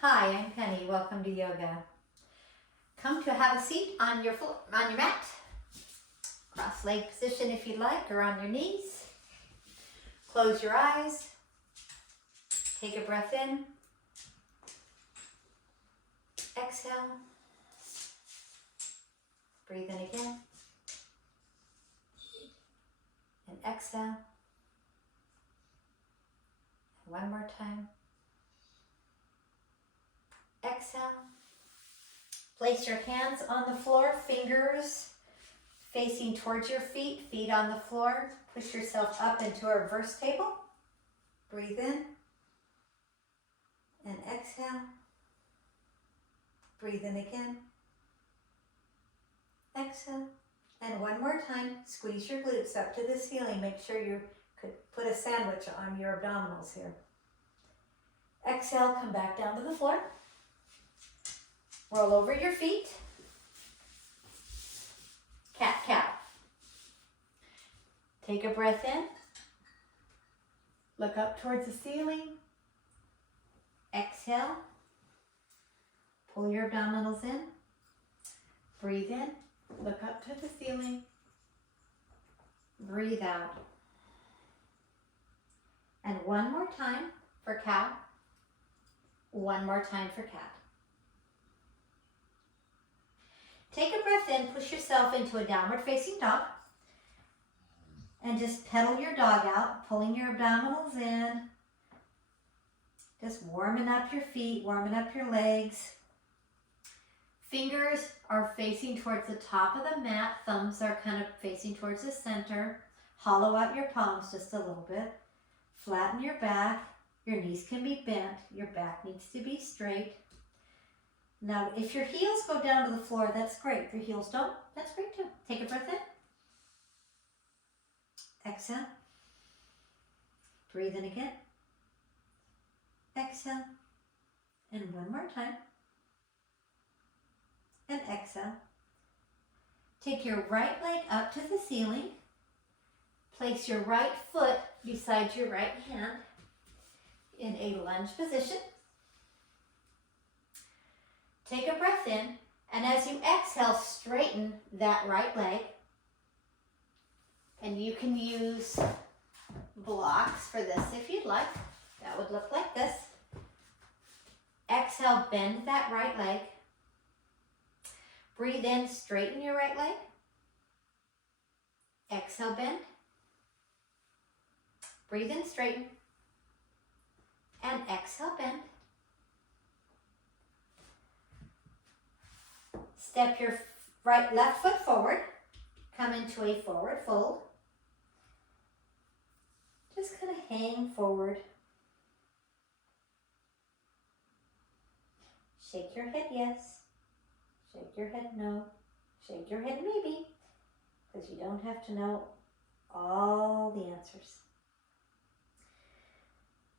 Hi, I'm Penny. Welcome to yoga. Come to have a seat on your mat. Cross leg position if you'd like, or on your knees. Close your eyes. Take a breath in. Exhale. Breathe in again. And exhale. And one more time. Exhale. Place your hands on the floor, fingers facing towards your feet, feet on the floor. Push yourself up into a reverse table. Breathe in and exhale. Breathe in again. Exhale. And one more time, squeeze your glutes up to the ceiling. Make sure you could put a sandwich on your abdominals here. Exhale, come back down to the floor. Roll over your feet. Cat-cow. Take a breath in. Look up towards the ceiling. Exhale. Pull your abdominals in. Breathe in. Look up to the ceiling. Breathe out. And one more time for cow. One more time for cat. Take a breath in, push yourself into a downward facing dog. And just pedal your dog out, pulling your abdominals in. Just warming up your feet, warming up your legs. Fingers are facing towards the top of the mat. Thumbs are kind of facing towards the center. Hollow out your palms just a little bit. Flatten your back. Your knees can be bent. Your back needs to be straight. Now, if your heels go down to the floor, that's great. If your heels don't, that's great too. Take a breath in. Exhale. Breathe in again. Exhale. And one more time. And exhale. Take your right leg up to the ceiling. Place your right foot beside your right hand in a lunge position. Take a breath in, and as you exhale, straighten that right leg. And you can use blocks for this if you'd like. That would look like this. Exhale, bend that right leg. Breathe in, straighten your right leg. Exhale, bend. Breathe in, straighten. And exhale, bend. Step your left foot forward. Come into a forward fold. Just kind of hang forward. Shake your head yes. Shake your head no. Shake your head maybe. Because you don't have to know all the answers.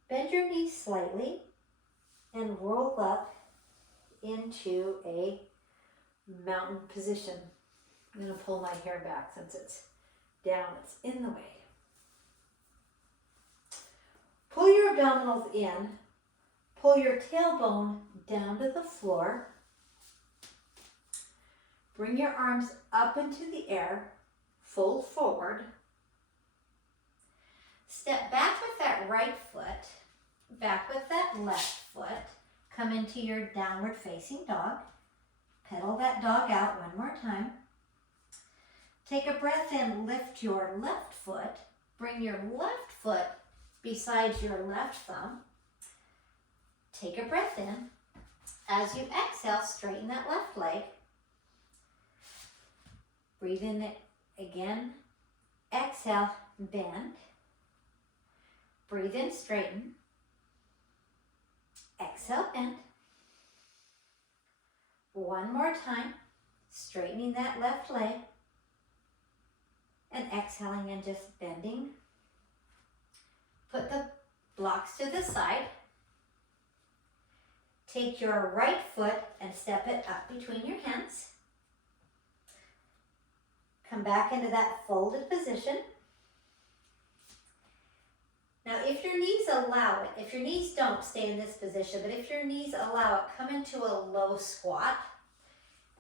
Bend your knees slightly and roll up into a mountain position. I'm going to pull my hair back since it's down, it's in the way. Pull your abdominals in, pull your tailbone down to the floor. Bring your arms up into the air, fold forward. Step back with that right foot, back with that left foot. Come into your downward facing dog. Pedal that dog out one more time. Take a breath in, lift your left foot. Bring your left foot beside your left thumb. Take a breath in. As you exhale, straighten that left leg. Breathe in again. Exhale, bend. Breathe in, straighten. Exhale, bend. One more time, straightening that left leg. And exhaling and just bending. Put the blocks to the side. Take your right foot and step it up between your hands. Come back into that folded position. Now, if your knees allow it, if your knees don't, stay in this position, but if your knees allow it, come into a low squat.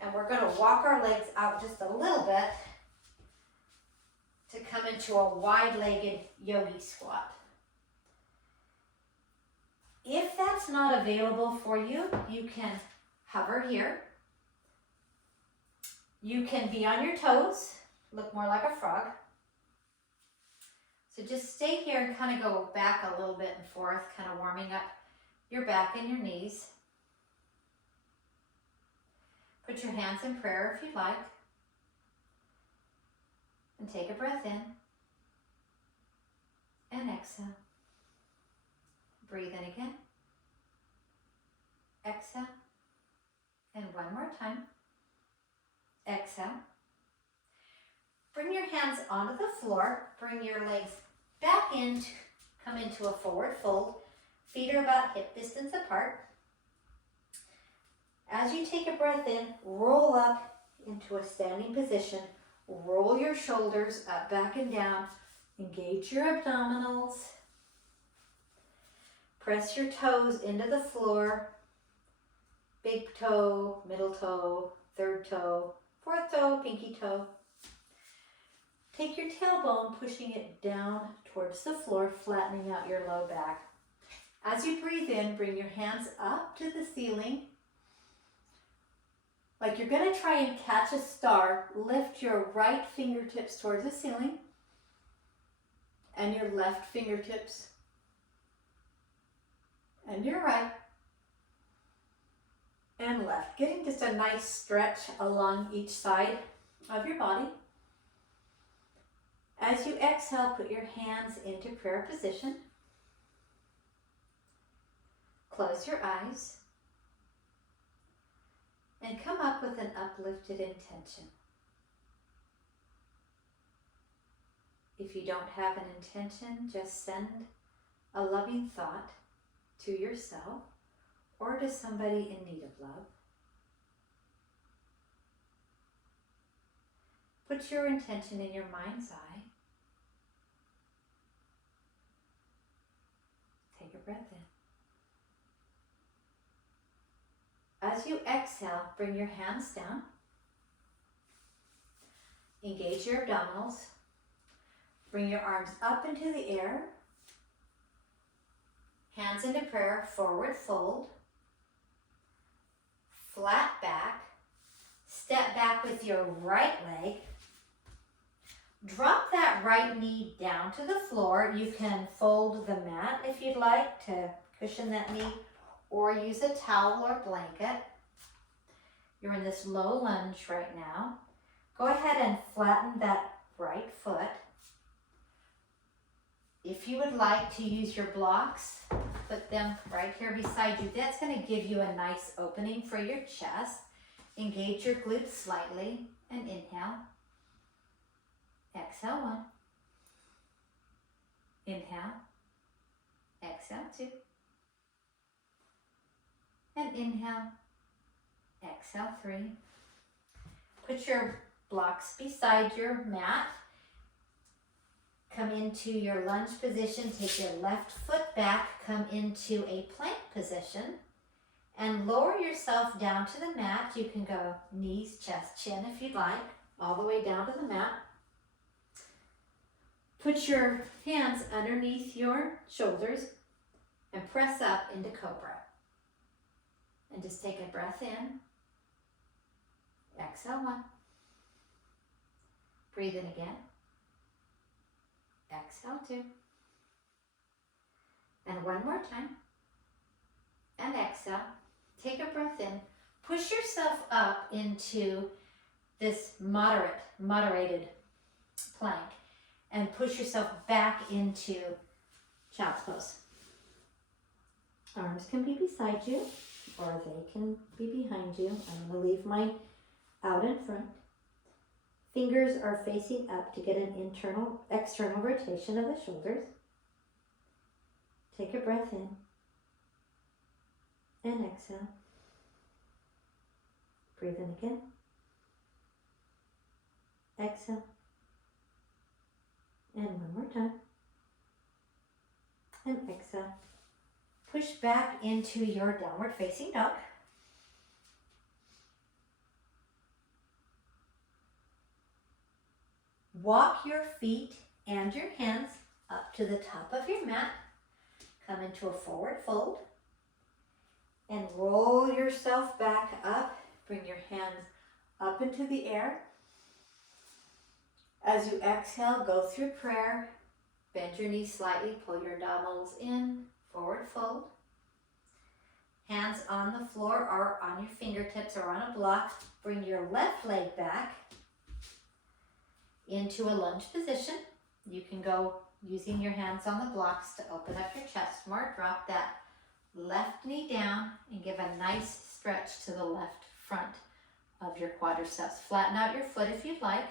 And we're going to walk our legs out just a little bit to come into a wide-legged yogi squat. If that's not available for you, you can hover here. You can be on your toes, look more like a frog. So just stay here and kind of go back a little bit and forth, kind of warming up your back and your knees. Put your hands in prayer if you'd like. And take a breath in. And exhale. Breathe in again. Exhale. And one more time. Exhale. Bring your hands onto the floor. Bring your legs back in. Come into a forward fold. Feet are about hip distance apart. As you take a breath in, roll up into a standing position. Roll your shoulders up, back, and down. Engage your abdominals. Press your toes into the floor. Big toe, middle toe, third toe, fourth toe, pinky toe. Take your tailbone, pushing it down towards the floor, flattening out your low back. As you breathe in, bring your hands up to the ceiling. Like you're going to try and catch a star. Lift your right fingertips towards the ceiling and your left fingertips and your right and left. Getting just a nice stretch along each side of your body. As you exhale, put your hands into prayer position. Close your eyes. And come up with an uplifted intention. If you don't have an intention, just send a loving thought to yourself or to somebody in need of love. Put your intention in your mind's eye. Take a breath in. As you exhale, bring your hands down. Engage your abdominals. Bring your arms up into the air. Hands into prayer, forward fold. Flat back. Step back with your right leg. Drop that right knee down to the floor. You can fold the mat if you'd like to cushion that knee, or use a towel or blanket. You're in this low lunge right now. Go ahead and flatten that right foot. If you would like to use your blocks, put them right here beside you. That's going to give you a nice opening for your chest. Engage your glutes slightly and inhale. Exhale, 1. Inhale. Exhale, 2. And inhale. Exhale, 3. Put your blocks beside your mat. Come into your lunge position. Take your left foot back. Come into a plank position. And lower yourself down to the mat. You can go knees, chest, chin if you'd like. All the way down to the mat. Put your hands underneath your shoulders and press up into cobra. And just take a breath in. Exhale, 1. Breathe in again. Exhale, 2. And one more time. And exhale. Take a breath in. Push yourself up into this moderated plank. And push yourself back into child's pose. Arms can be beside you, or they can be behind you. I'm going to leave mine out in front. Fingers are facing up to get an external rotation of the shoulders. Take a breath in and exhale. Breathe in again. Exhale. And one more time. and exhale. Push back into your downward facing dog. Walk your feet and your hands up to the top of your mat. Come into a forward fold and roll yourself back up. Bring your hands up into the air. As you exhale, go through prayer. Bend your knees slightly, pull your abdominals in, forward fold. Hands on the floor or on your fingertips or on a block. Bring your left leg back into a lunge position. You can go using your hands on the blocks to open up your chest more. Drop that left knee down and give a nice stretch to the left front of your quadriceps. Flatten out your foot if you'd like.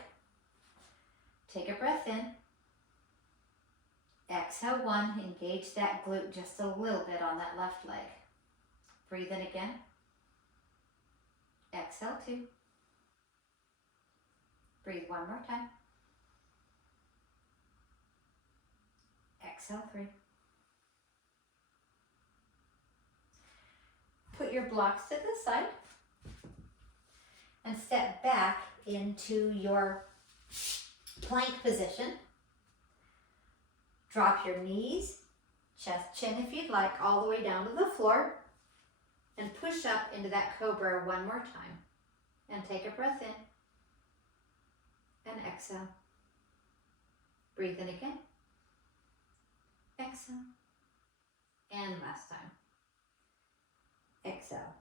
Take a breath in. Exhale one, engage that glute just a little bit on that left leg. Breathe in again. Exhale two. Breathe one more time. Exhale three. Put your blocks to the side and step back into your plank position. Drop your knees, chest, chin if you'd like, all the way down to the floor. And push up into that cobra one more time. And take a breath in. And exhale. Breathe in again. Exhale. And last time. Exhale.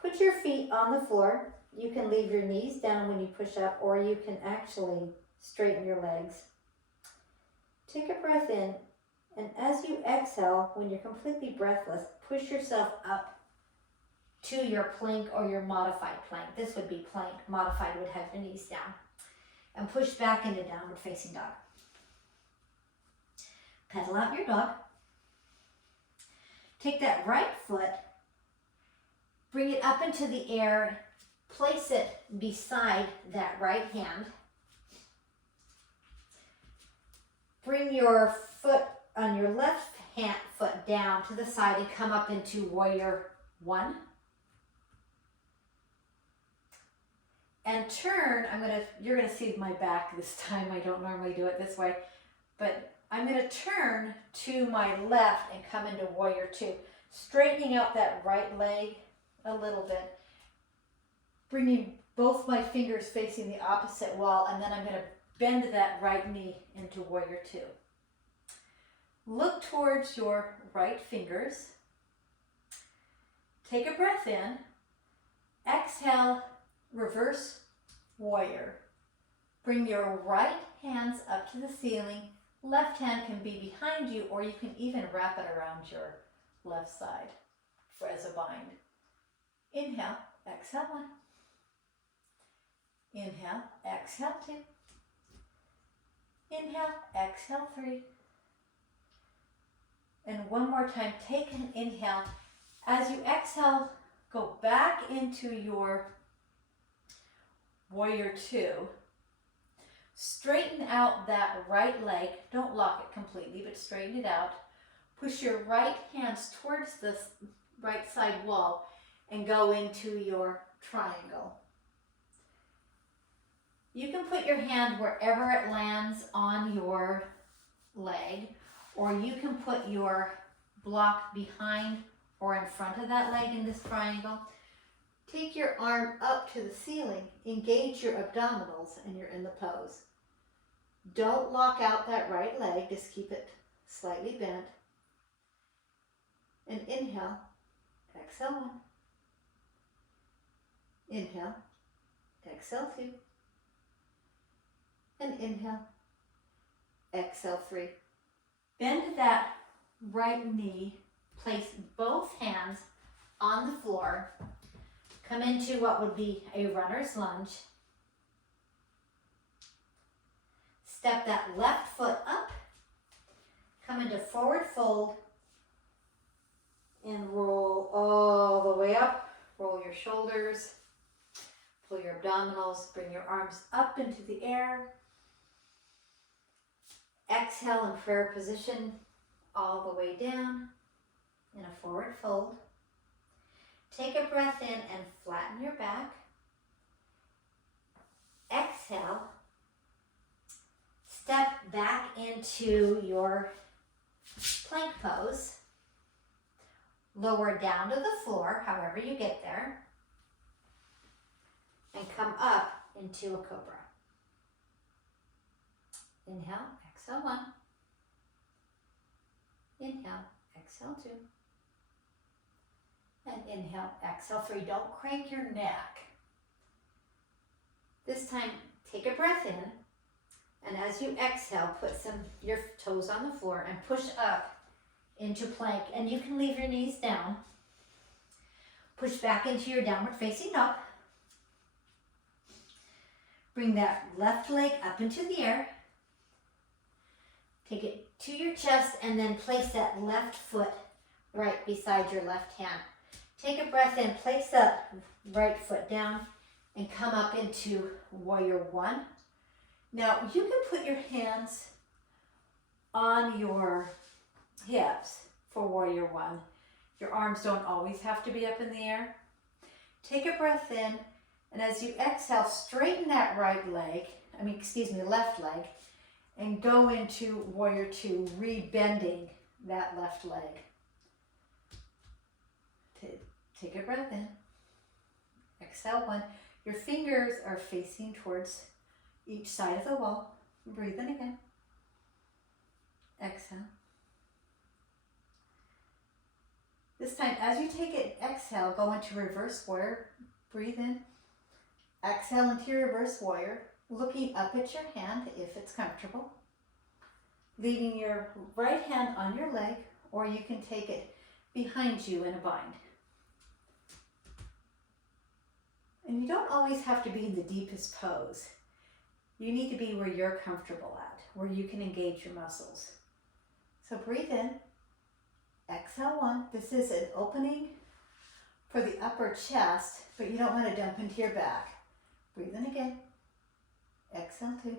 Put your feet on the floor. You can leave your knees down when you push up, or you can actually straighten your legs. Take a breath in, and as you exhale, when you're completely breathless, push yourself up to your plank or your modified plank. This would be plank. Modified would have your knees down. And push back into downward facing dog. Pedal out your dog. Take that right foot, bring it up into the air, place it beside that right hand. Bring your foot on your left hand foot down to the side and come up into warrior one. And turn, you're gonna see my back this time. I don't normally do it this way, but I'm gonna turn to my left and come into warrior two, straightening out that right leg a little bit, bringing both my fingers facing the opposite wall, and then I'm gonna bend that right knee into warrior two. Look towards your right fingers. Take a breath in. Exhale, reverse warrior. Bring your right hands up to the ceiling. Left hand can be behind you, or you can even wrap it around your left side as a bind. Inhale, exhale one. Inhale, exhale two. Inhale, exhale three. And one more time, take an inhale. As you exhale, go back into your warrior two. Straighten out that right leg. Don't lock it completely, but straighten it out. Push your right hands towards the right side wall and go into your triangle. You can put your hand wherever it lands on your leg, or you can put your block behind or in front of that leg in this triangle. Take your arm up to the ceiling, engage your abdominals, and you're in the pose. Don't lock out that right leg, just keep it slightly bent. And inhale, exhale one. Inhale, exhale two. And inhale, exhale three. Bend that right knee, place both hands on the floor. Come into what would be a runner's lunge. Step that left foot up. Come into forward fold and roll all the way up. Roll your shoulders, pull your abdominals, bring your arms up into the air. Exhale in prayer position all the way down in a forward fold. Take a breath in and flatten your back. Exhale. Step back into your plank pose. Lower down to the floor, however you get there. And come up into a cobra. Inhale, exhale 1. Inhale, exhale 2. And inhale, exhale 3. Don't crank your neck. This time, take a breath in. And as you exhale, put your toes on the floor and push up into plank. And you can leave your knees down. Push back into your downward facing dog. Bring that left leg up into the air. Take it to your chest and then place that left foot right beside your left hand. Take a breath in, place that right foot down and come up into warrior 1. Now you can put your hands on your hips for warrior 1. Your arms don't always have to be up in the air. Take a breath in, and as you exhale, straighten that left leg, and go into warrior 2, re-bending that left leg. Take a breath in. Exhale 1. Your fingers are facing towards each side of the wall. Breathe in again. Exhale. This time, as you take it, exhale, go into reverse warrior. Breathe in. Exhale into your reverse warrior, looking up at your hand if it's comfortable. Leaving your right hand on your leg, or you can take it behind you in a bind. And you don't always have to be in the deepest pose. You need to be where you're comfortable at, where you can engage your muscles. So breathe in. Exhale 1. This is an opening for the upper chest, but you don't want to dump into your back. Breathe in again. Exhale 2.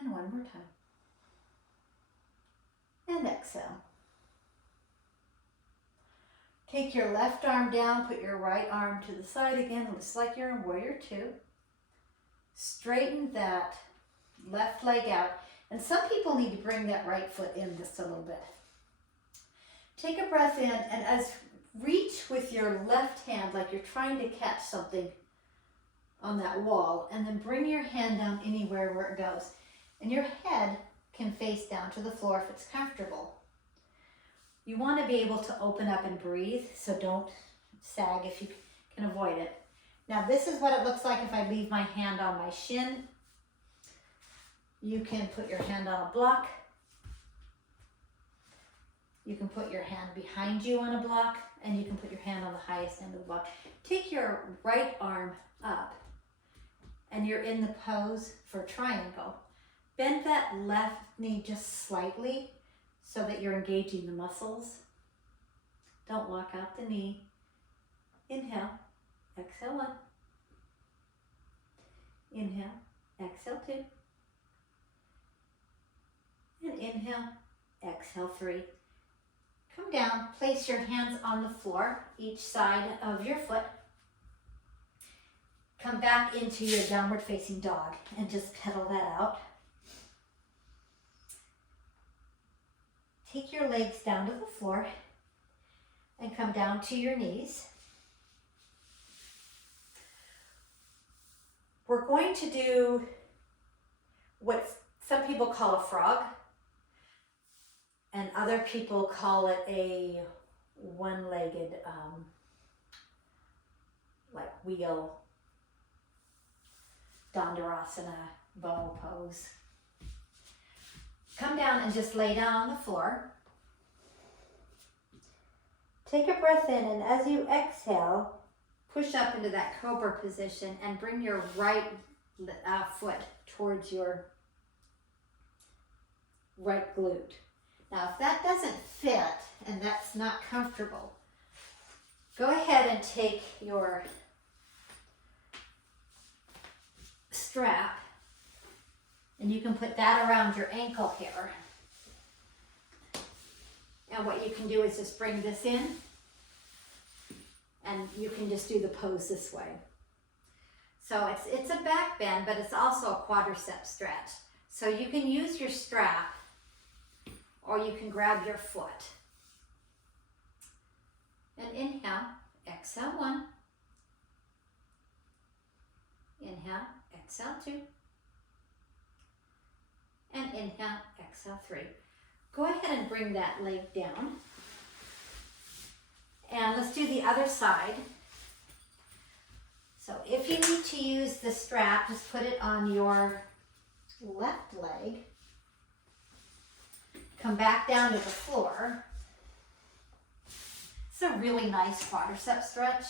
And one more time. And exhale. Take your left arm down, put your right arm to the side again, just like you're in warrior 2. Straighten that left leg out. And some people need to bring that right foot in just a little bit. Take a breath in, and reach with your left hand like you're trying to catch something on that wall, and then bring your hand down anywhere where it goes. And your head can face down to the floor if it's comfortable. You want to be able to open up and breathe, so don't sag if you can avoid it. Now this is what it looks like if I leave my hand on my shin. You can put your hand on a block. You can put your hand behind you on a block, and you can put your hand on the highest end of the block. Take your right arm up, and you're in the pose for triangle. Bend that left knee just slightly so that you're engaging the muscles. Don't lock out the knee. Inhale, exhale 1. Inhale, exhale 2. And inhale, exhale 3. Come down, place your hands on the floor, each side of your foot. Come back into your downward facing dog and just pedal that out. Take your legs down to the floor and come down to your knees. We're going to do what some people call a frog, and other people call it a one-legged, like wheel, Dandasana, bow pose. Come down and just lay down on the floor. Take a breath in, and as you exhale, push up into that cobra position and bring your right foot towards your right glute. Now, if that doesn't fit and that's not comfortable, go ahead and take your strap And you can put that around your ankle here. And what you can do is just bring this in, and you can just do the pose this way. So it's a back bend, but it's also a quadricep stretch. So you can use your strap, or you can grab your foot. And inhale, exhale 1. Inhale, exhale 2. And inhale, exhale 3. Go ahead and bring that leg down. And let's do the other side. So if you need to use the strap, just put it on your left leg. Come back down to the floor. It's a really nice quadricep stretch.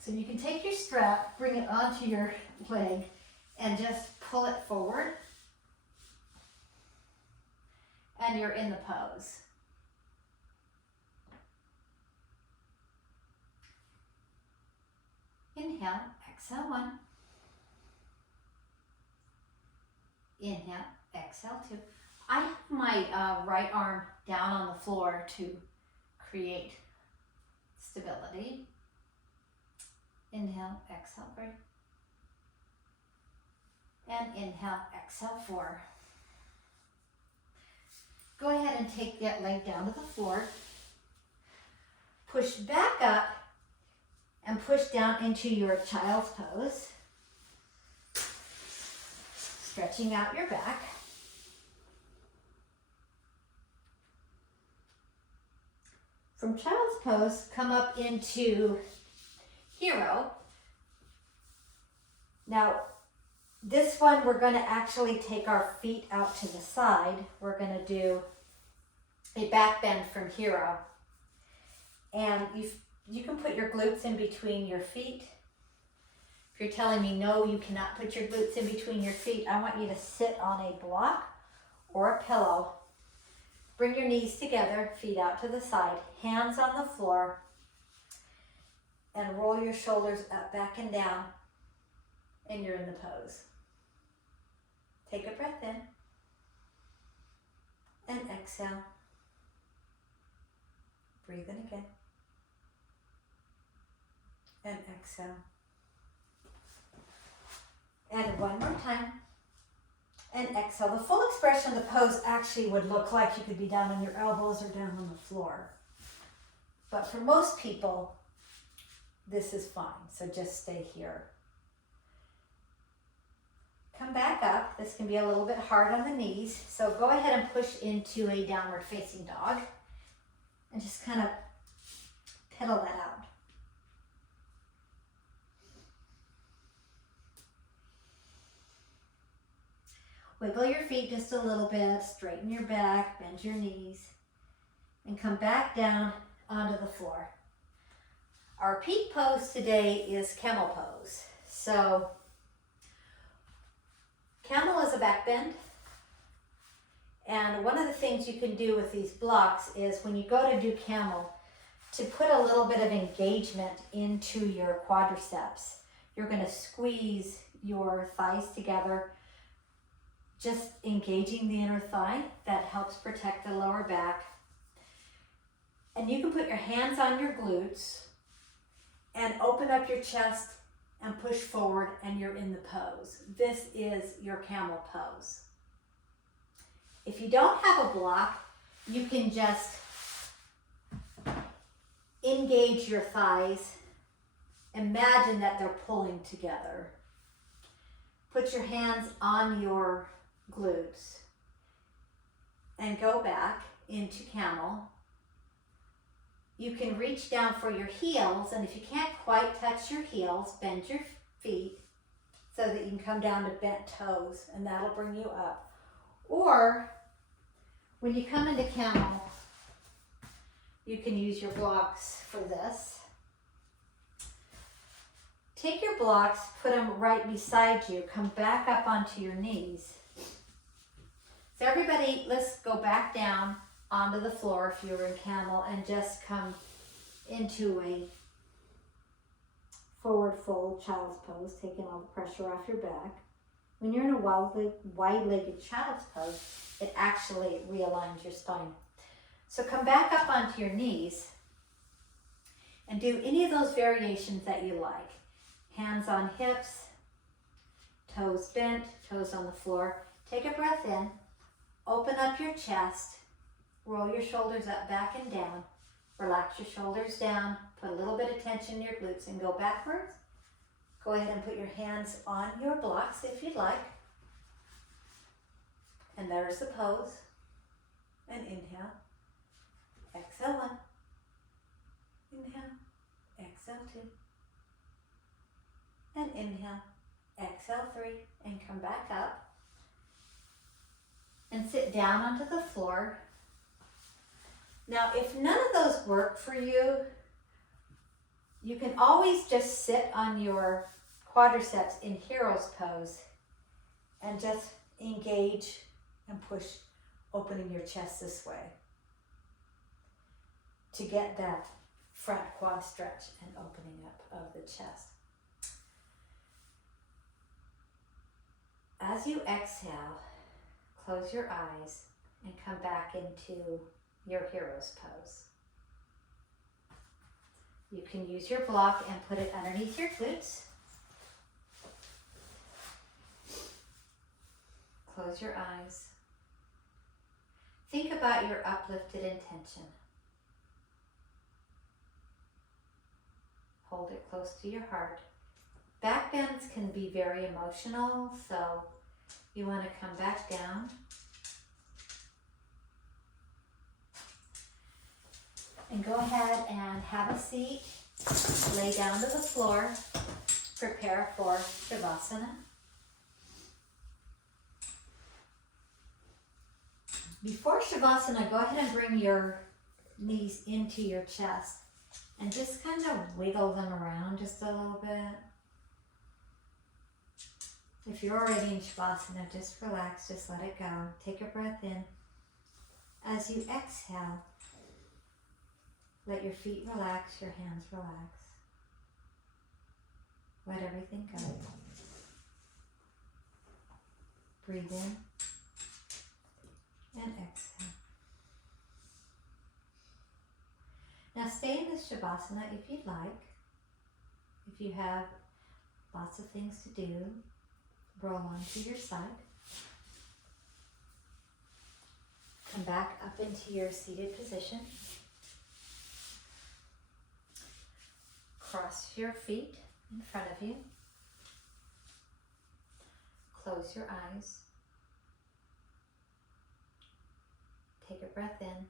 So you can take your strap, bring it onto your leg, and just pull it forward. And you're in the pose. Inhale, exhale 1. Inhale, exhale 2. I have my right arm down on the floor to create stability. Inhale, exhale 3. And inhale, exhale 4. Go ahead and take that leg down to the floor. Push back up and push down into your child's pose. Stretching out your back. From child's pose, come up into hero. Now, this one, we're going to actually take our feet out to the side. We're going to do a back bend from hero. And you can put your glutes in between your feet. If you're telling me no, you cannot put your glutes in between your feet, I want you to sit on a block or a pillow. Bring your knees together, feet out to the side, hands on the floor, and roll your shoulders up, back, and down, and you're in the pose. Take a breath in, and exhale. Breathe in again, and exhale. And one more time, and exhale. The full expression of the pose actually would look like you could be down on your elbows or down on the floor. But for most people, this is fine, so just stay here. Come back up. This can be a little bit hard on the knees, so go ahead and push into a downward facing dog and just kind of pedal that out. Wiggle your feet just a little bit, straighten your back, bend your knees, and come back down onto the floor. Our peak pose today is camel pose. So camel is a back bend. And one of the things you can do with these blocks is when you go to do camel, to put a little bit of engagement into your quadriceps. You're going to squeeze your thighs together, just engaging the inner thigh. That helps protect the lower back. And you can put your hands on your glutes and open up your chest and push forward, and you're in the pose. This is your camel pose. If you don't have a block, you can just engage your thighs. Imagine that they're pulling together. Put your hands on your glutes and go back into camel. You can reach down for your heels, and if you can't quite touch your heels, bend your feet so that you can come down to bent toes, and that'll bring you up. Or when you come into camel, you can use your blocks for this. Take your blocks, put them right beside you, come back up onto your knees. So everybody, let's go back down onto the floor if you're in camel and just come into a forward fold, child's pose, taking all the pressure off your back. When you're in a wide-legged child's pose, it actually realigns your spine. So come back up onto your knees and do any of those variations that you like. Hands on hips, toes bent, toes on the floor. Take a breath in, open up your chest, roll your shoulders up, back and down. Relax your shoulders down, put a little bit of tension in your glutes and go backwards. Go ahead and put your hands on your blocks if you'd like. And there's the pose. And inhale. Exhale 1. Inhale. Exhale 2. And inhale. Exhale 3. And come back up. And sit down onto the floor. Now, if none of those work for you, you can always just sit on your quadriceps in hero's pose and just engage and push, opening your chest this way to get that front quad stretch and opening up of the chest. As you exhale, close your eyes and come back into your hero's pose. You can use your block and put it underneath your glutes. Close your eyes. Think about your uplifted intention. Hold it close to your heart. Back bends can be very emotional, so you want to come back down. And go ahead and have a seat, lay down to the floor, prepare for Shavasana. Before Shavasana, go ahead and bring your knees into your chest and just kind of wiggle them around just a little bit. If you're already in Shavasana, just relax, just let it go. Take a breath in. As you exhale, let your feet relax, your hands relax. Let everything go. Breathe in and exhale. Now stay in this Shavasana if you'd like. If you have lots of things to do, roll onto your side. Come back up into your seated position. Cross your feet in front of you. Close your eyes. Take a breath in.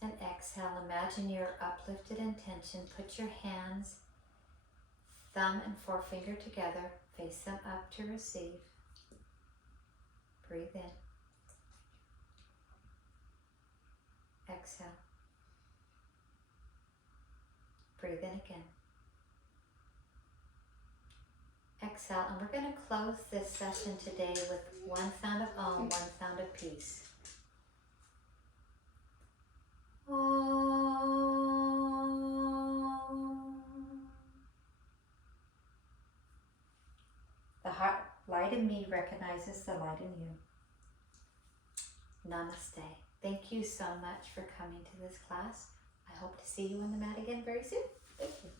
And exhale. Imagine your uplifted intention. Put your hands, thumb and forefinger together. Face them up to receive. Breathe in. Exhale. Breathe in again. Exhale, and we're going to close this session today with one sound of Om, one sound of peace. Om. The light in me recognizes the light in you. Namaste. Thank you so much for coming to this class. I hope to see you on the mat again very soon. Thank you.